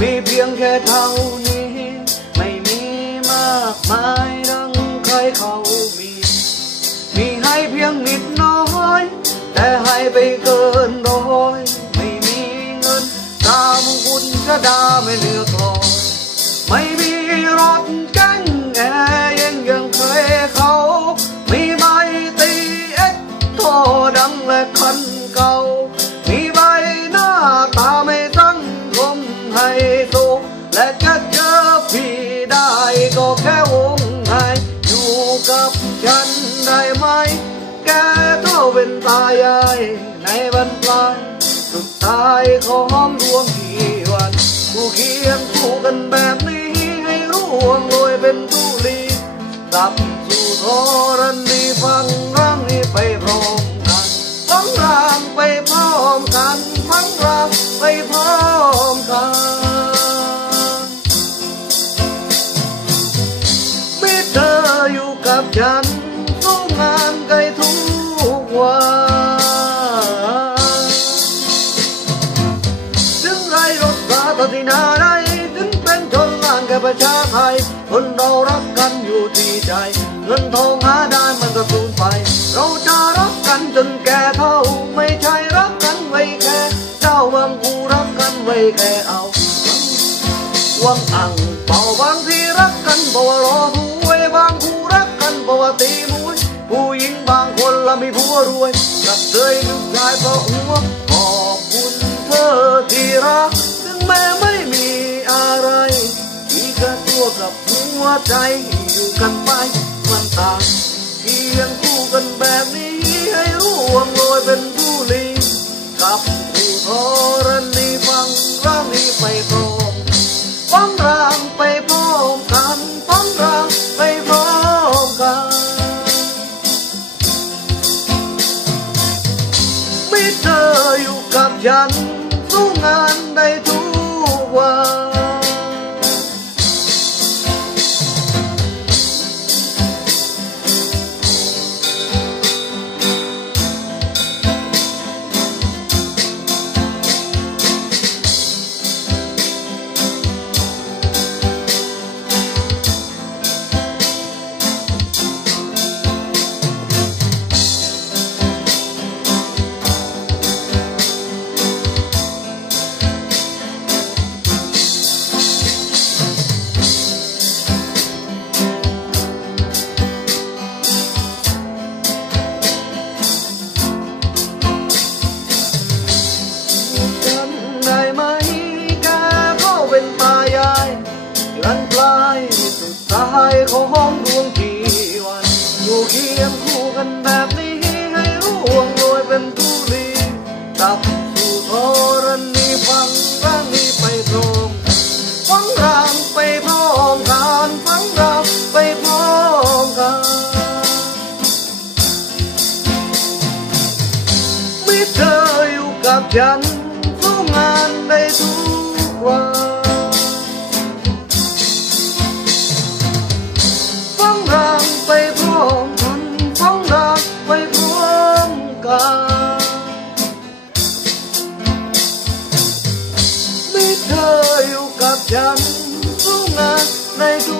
มีเพียงแค่เท่านี้ ไม่มีมากมายดังใครเขามี มีให้เพียงนิดน้อย แต่ให้ไปเกินร้อย ไม่มีเงินตามคุณก็ดาไม่เหลือคลอยไม่มีรถแก๊งแอยังยังเคยเขา มีใบตีเอ็กโทดังและคันเก่า ฉันได้ไหม แกเท่าเป็นตายาย ในบรรปลาย สุดท้ายของดวงที่วัน ผู้เคียงคู่กันแบบนี้ ให้ร่วงโรยเป็นตุลีดับสู่ทรณีฟังร่างนี้ไปพร้อมกันฟังร่างไป ประชาไทยคนเรารักกันอยู่ที่ใจ เงินทองหาได้มันก็สูญไป เราจะรักกันจนแก่เท่า ไม่ใช่รักกันไว้แค่เจ้าเมืองกูรักกันไว้แค่เอาวังอังเป่าบางทีรักกันเพราะว่ารอผู้ไว้บางคู่รักกันเพราะว่าตีมวยผู้หญิงบางคนละมีผัวรวยกับเธอลูกชายเพราะหัวขอบคุณเธอที่รัก วใจอยู่กันไปมันตายเพียงคู่กันแบบนี้ให้ร่วงโรยเป็นผู้ลีกับผู้ทรณีฟังร่างนี้ไปพร้อมฟังรางไปพร้อมกันฟังรางไปพร้อมกันไมีเธออยู่กับฉันสู้งานได้ทุกวันายของดวงชีวันอยู่เคียงคู่กันแบบนี้ให้ร่วงโรยเป็นทุลีกลับสู่ธรณีฟังร่างนี้ไปตรงฟังร่างไปพร้อมกันฟังร่างไปพร้อมกันมีเธออยู่กับฉันสู้งานได้ทุกวัน ฉันรู้งานในทุก